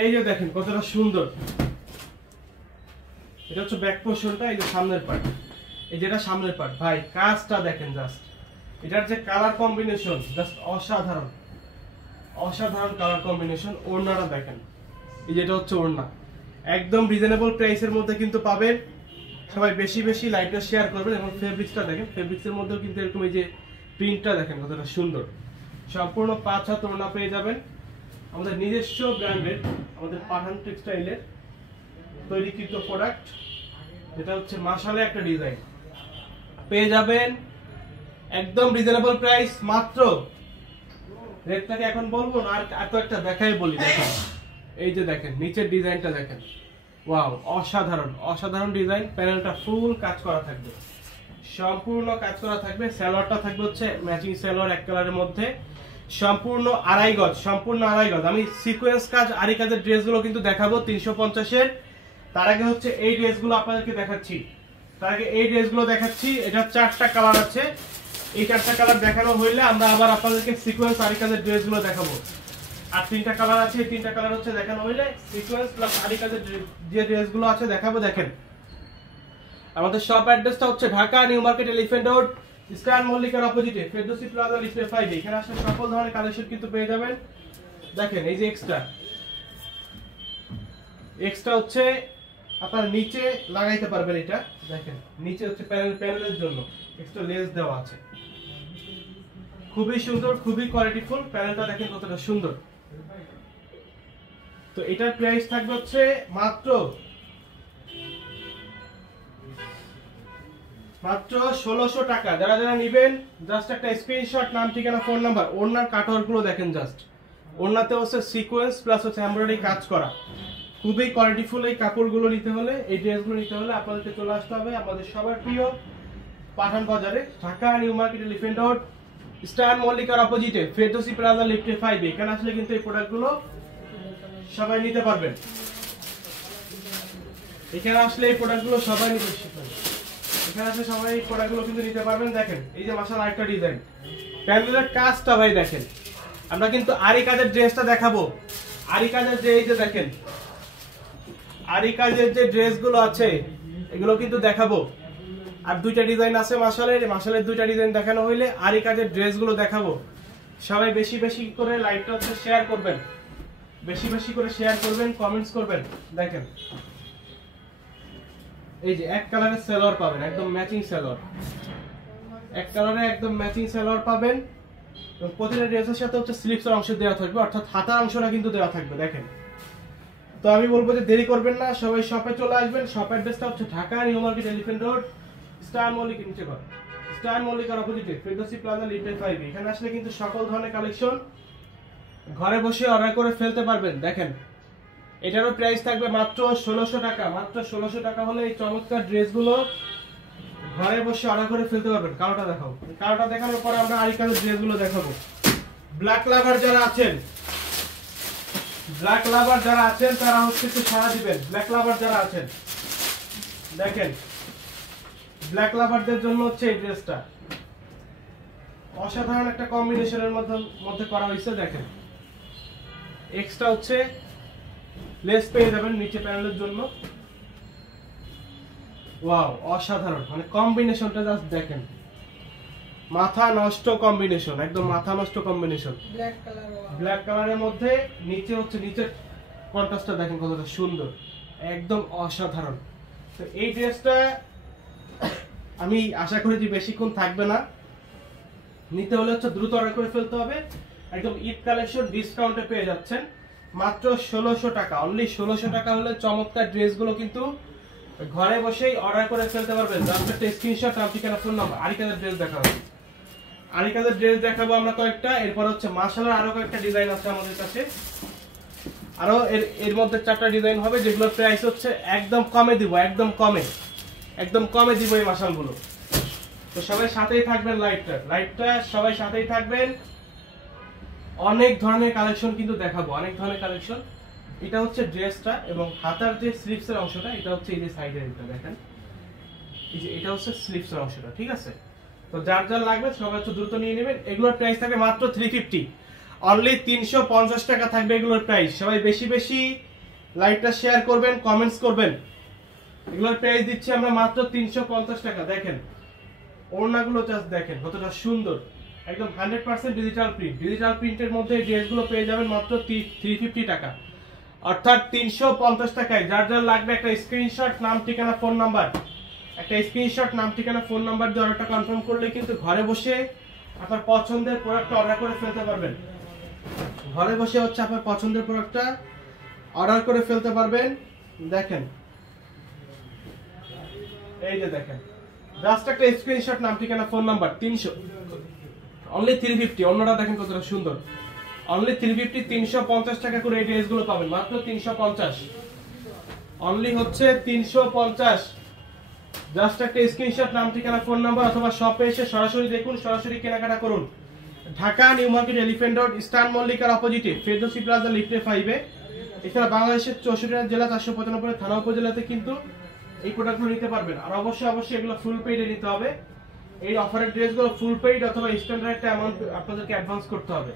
এই যে দেখেন কতটা সুন্দর, এটা হচ্ছে ব্যাক পোর্শনটা, এই যে সামনের পার্ট, এই যেটা সামনের পার্ট। ভাই কাজটা দেখেন জাস্ট, এটার যে কালার কম্বিনেশন জাস্ট অসাধারণ, অসাধারণ কালার কম্বিনেশন। ওড়নাটা দেখেন, এই যেটা হচ্ছে ওড়না, একদম রিজনেবল প্রাইসের মধ্যে কিন্তু পাবেন। সবাই বেশি বেশি লাইভটা শেয়ার করবেন। এবং ফেব্রিক্সটা দেখেন, ফেব্রিক্সের মধ্যেও কিন্তু এরকম এই যে প্রিন্টটা দেখেন কতটা সুন্দর। সম্পূর্ণ 5 হাত ওড়না পেয়ে যাবেন আমাদের নিজস্ব ব্র্যান্ডের, আমাদের পাঠান টেক্সটাইলের তৈরিকৃত প্রোডাক্ট, যেটা হচ্ছে মাশাআল্লাহ একটা ডিজাইন পেয়ে যাবেন একদম রিজনেবল প্রাইস। মাত্র রেটটাকে এখন বলবো না, আর তো একটা দেখাই বলি। দেখেন এই যে দেখেন নিচের ডিজাইনটা দেখেন, ওয়াও অসাধারণ, অসাধারণ ডিজাইন। প্যানেলটা ফুল কাজ করা থাকবে, সম্পূর্ণ কাজ করা থাকবে। সালোয়ারটা থাকবে হচ্ছে ম্যাচিং সালোয়ার এক কালারের মধ্যে, সম্পূর্ণ আড়াই গজ, সম্পূর্ণ আড়াই গজ। আমি সিকোয়েন্স কাজ আরি কাজের ড্রেসগুলো কিন্তু দেখাবো 350-এর। তার আগে হচ্ছে এই ড্রেসগুলো আপনাদেরকে দেখাচ্ছি, তার আগে এই ড্রেসগুলো দেখাচ্ছি। এটা 4টা কালার আছে, এই 4টা কালার দেখানো হইলে আমরা আবার আপনাদেরকে সিকোয়েন্স আরি কাজের ড্রেসগুলো দেখাবো। আর 3টা কালার আছে, এই 3টা কালার হচ্ছে দেখানো হইলে সিকোয়েন্স প্লাস আরি কাজের যে ড্রেসগুলো আছে দেখাবো। দেখেন আমাদের শপ অ্যাড্রেসটা হচ্ছে Dhaka new market, elephant road, star মল্লিকার অপোজিটে, ফেরদৌসি প্লাজা লিফটে 5। এখানে আসলে সকল ধরনের কালেকশন কিন্তু পেয়ে যাবেন। দেখেন এই যে এক্সট্রা হচ্ছে আপনার নিচে লাগাইতে পারবেন। এটা দেখেন নিচে হচ্ছে প্যানেলের জন্য এক্সট্রা লেস দেওয়া আছে, খুবই সুন্দর, খুবই কোয়ালিটিফুল। প্যানেলটা দেখেন কতটা সুন্দর। তো এটার প্রাইস থাকবে হচ্ছে মাত্র 1600 টাকা। যারা যারা নেবেন জাস্ট একটা স্ক্রিনশট, নাম ঠিকানা ফোন নাম্বার। ওড়নার কাটওয়ার্ক গুলো দেখেন জাস্ট, ওড়নাতে হচ্ছে সিকোয়েন্স প্লাস হচ্ছে এমব্রয়ডারি কাজ করা, খুবই কোয়ালিটিফুল। এই কাপড়গুলো নিতে হলে, এই ড্রেসগুলো নিতে হলে আপনাদেরকে চলে আসতে হবে আমাদের সবার প্রিয় পাঠান বাজারে, Dhaka new market, elephant road, star মল্লিকার অপোজিটে, ফেরদৌসি প্লাজা লিফটে 5। এখানে আসলে কিন্তু এই প্রোডাক্টগুলো সবাই নিতে পারবেন। এখানে আসলে এই প্রোডাক্টগুলো সবাই নিতে পারবেন, এখানে আসলে সবাই এই প্রোডাক্টগুলো কিন্তু নিতে পারবেন। দেখেন এই যে মাশাআল্লাহ আরেকটা ডিজাইন, প্যানেলের কাজটা ভাই দেখেন। আমরা কিন্তু আরি কাজের ড্রেসটা দেখাবো, আরি কাজের যে এই যে দেখেন আরি কাজের যে ড্রেসগুলো আছে এগুলো কিন্তু দেখাবো। আর 2টা ডিজাইন আছে মাশাআল্লাহ 2টা ডিজাইন দেখানো হইলে আরি কাজের ড্রেসগুলো দেখাবো। সবাই বেশি বেশি করে লাইভটা হচ্ছে শেয়ার করবেন, বেশি বেশি করে শেয়ার করবেন, কমেন্টস করবেন। দেখেন এই যে এক কালারের সালোয়ার পাবেন, একদম ম্যাচিং সালোয়ার, এক কালারে একদম ম্যাচিং সালোয়ার পাবেন। এবং প্রতিটা ড্রেসের সাথে হচ্ছে স্লিপসের অংশ দেওয়া থাকবে, অর্থাৎ হাতার অংশটা কিন্তু দেওয়া থাকবে। দেখেন তো আমি বলবো যে দেরি করবেন না, সবাই শপে চলে আসবেন। শপ অ্যাড্রেসটা হচ্ছে Dhaka new market, elephant road, star Mallik, নিচে ঘর, স্টার মল্লিকার অপোজিটে, ফেরদৌসি প্লাজা লিফটে 5। এখানে আসলে কিন্তু সকল ধরনের কালেকশন ঘরে বসে অর্ডার করে ফেলতে পারবেন। দেখেন এটারও প্রাইস থাকবে মাত্র 1600 টাকা। মাত্র 1600 টাকা হলে এই চমৎকার ড্রেসগুলো ঘরে বসে অর্ডার করে ফেলতে পারবেন। কালোটা দেখাও, কালোটা দেখানোর পরে আমরা আরি কাজের ড্রেসগুলো দেখাবো। ব্ল্যাক লাভার যারা আছেন, ব্ল্যাক লাভার যারা আছেন তারা হচ্ছে একটু সাড়া দিবেন। ব্ল্যাক লাভার যারা আছেন দেখেন, ব্ল্যাক লাভারদের জন্য হচ্ছে এই ড্রেসটা অসাধারণ একটা কম্বিনেশনের মধ্যে করা হয়েছে। দেখেন এক্সট্রা হচ্ছে লেস পেয়ে যাবেন নিচে প্যানেলের জন্য। ওয়াও অসাধারণ, মানে কম্বিনেশনটা জাস্ট দেখেন, মাথা নষ্ট কম্বিনেশন, একদম মাথা নষ্ট কম্বিনেশন। ব্ল্যাক কালারের মধ্যে নিচে হচ্ছে নিচের কন্ট্রাস্টটা দেখেন কতটা সুন্দর, একদম অসাধারণ। তো এই ড্রেসটা আমি আশা করি যে বেশিক্ষণ থাকবে না, নিতে হলে হচ্ছে দ্রুত অর্ডার করে ফেলতে হবে। একদম ঈদ কালেকশন ডিসকাউন্টে পেয়ে যাচ্ছেন মাত্র 1600 টাকা। অনলি 1600 টাকা হলে চমৎকার ড্রেসগুলো কিন্তু ঘরে বসেই অর্ডার করে ফেলতে পারবেন। জাস্ট একটা স্ক্রিনশট, নাম ঠিকানা ফোন নাম্বার। আরি কাজের ড্রেস দেখাবো, আরি কাজের ড্রেস দেখাবো আমরা কয়েকটা। এরপর হচ্ছে মাশাআল্লাহ আরো কয়েকটা ডিজাইন আছে আমাদের কাছে, আরো এর মধ্যে 4টা ডিজাইন হবে যেগুলোর প্রাইস হচ্ছে একদম কমে দিব, একদম কমে দিব এই মাশালগুলো। তো সবাই সাথেই থাকবেন, লাইভটা সবাই সাথেই থাকবেন। অনেক ধরনের কালেকশন কিন্তু দেখাবো, অনেক ধরনের কালেকশন। এটা হচ্ছে ড্রেসটা এবং হাতার যে স্লিপসের অংশটা, এটা হচ্ছে এই যে সাইডের এটা দেখেন, এই যে এটা হচ্ছে স্লিপসের অংশটা, ঠিক আছে। তো যার যার লাগবে সবাই একটু দ্রুত নিয়ে নেবেন। এগুলোর প্রাইস থাকবে মাত্র 350। অনলি 350 টাকা থাকবে এগুলোর প্রাইস। সবাই বেশি বেশি লাইকটা শেয়ার করবেন, কমেন্টস করবেন। এগুলোর প্রাইস দিচ্ছি আমরা মাত্র 350 টাকা। দেখেন ওড়নাগুলো জাস্ট দেখেন কতটা সুন্দর, একদম 100% ডিজিটাল প্রিন্ট। ডিজিটাল প্রিন্টের মধ্যে এই ড্রেসগুলো পেয়ে যাবেন মাত্র 350 টাকা, অর্থাৎ 350 টাকায়। যার যার লাগবে একটা স্ক্রিনশট, নাম ঠিকানা ফোন নাম্বার, একটা স্ক্রিনশট নাম ঠিকানা ফোন নাম্বার দিয়ে অর্ডারটা কনফার্ম করলে কিন্তু ঘরে বসে আপনার পছন্দের প্রোডাক্টটা অর্ডার করে ফেলতে পারবেন। ঘরে বসে হচ্ছে আপনার পছন্দের প্রোডাক্টটা অর্ডার করে ফেলতে পারবেন। দেখেন এই যে দেখেন জাস্ট একটা স্ক্রিনশট, নাম ঠিকানা ফোন নাম্বার, 300 অনলি 350। অন্যটা দেখেন কতটা সুন্দর, অনলি 350, 350 টাকা করে এই ড্রেসগুলো পাবেন মাত্র 350, অনলি হচ্ছে 350। জাস্ট একটা স্ক্রিনশট, নাম ঠিকানা ফোন নাম্বার, অথবা শপে এসে সরাসরি দেখুন, সরাসরি কেনাকাটা করুন। Dhaka new market, elephant road, eastern মল্লিকার অপোজিটে, ফেরদৌসি প্লাজা, লিফটে 5-এ। এছাড়া বাংলাদেশের 64 জেলা, 495 থানা উপজেলাতে কিন্তু এই প্রোডাক্টগুলো নিতে পারবেন। আর অবশ্যই অবশ্যই এগুলো ফুল পেইডে নিতে হবে। এই অফারের ড্রেসগুলো ফুল পেইড অথবা স্ট্যান্ডার্ড একটা অ্যামাউন্ট আপনাদেরকে অ্যাডভান্স করতে হবে।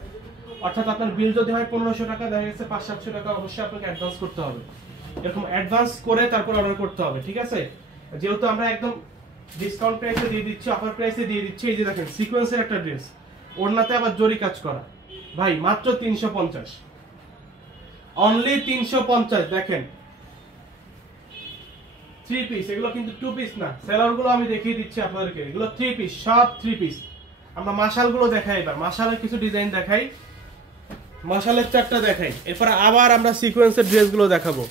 অর্থাৎ আপনার বিল যদি হয় 1500 টাকা, দেখা গেছে 500-700 টাকা অবশ্যই আপনাকে অ্যাডভান্স করতে হবে। এরকম অ্যাডভান্স করে তারপর অর্ডার করতে হবে, ঠিক আছে? যেহেতু আমরা একদম ডিসকাউন্ট প্রাইসে দিয়ে দিচ্ছি, অফার প্রাইসে দিয়ে দিচ্ছি। এই যে দেখেন সিকোয়েন্সের একটা ড্রেস, ওড়নাতে আবার জরি কাজ করা, ভাই মাত্র 350, অনলি 350। দেখেন 3 পিস, এগুলো কিন্তু 2 পিস না। সেলার গুলো আমি দেখিয়ে দিচ্ছি আপনাদেরকে, এগুলো 3 পিস, সব 3 পিস। আমরা মাশাল গুলো দেখাই, এবার মাশালের কিছু ডিজাইন দেখাই, মাশালের চারটা দেখাই, এরপর আবার আমরা সিকোয়েন্সের ড্রেস গুলো দেখাবো।